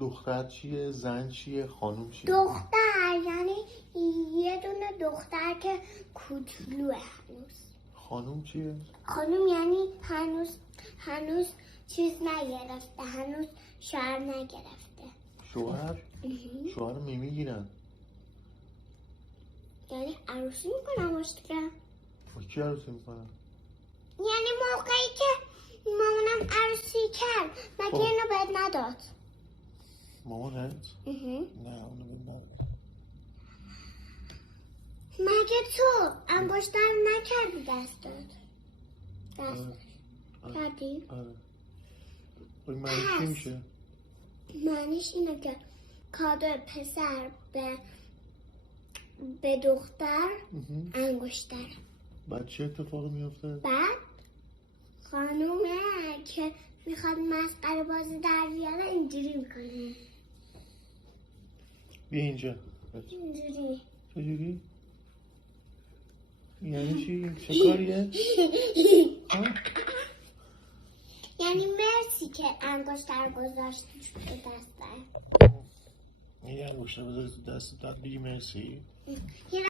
دختر چیه؟ زن چیه؟ خانوم چیه؟ دختر یعنی یه دونه دختر که کوچولوه هنوز. خانوم چیه؟ خانوم یعنی هنوز چیز نگرفته، هنوز شوهر نگرفته. شوهر؟ شوهر میگیرن. یعنی عروسی میکنم دیگه. با کی عروسی میکنن؟ یعنی موقعی که مامانم عروسی کرد مگه اینو بهت نداد؟ مامانت؟ نه اونو به مامان. مگه تو انگشتر نکردی دستت؟ کردی؟ آره. معنیش چی میشه؟ معنیش اینه که کادو پسر به دختر انگشتر. بعد چه اتفاقی میفته؟ بعد خانومه که میخواد مسخره بازی در بیاره اینجوری میکنه. بیا اینجا. اینجوری. چجوری؟ یعنی چی؟ چه کاریه؟ یعنی مرسی که انگشتر گذاشتی تو دستت. یه انگشتر بذاری تو دستت بگی مرسی؟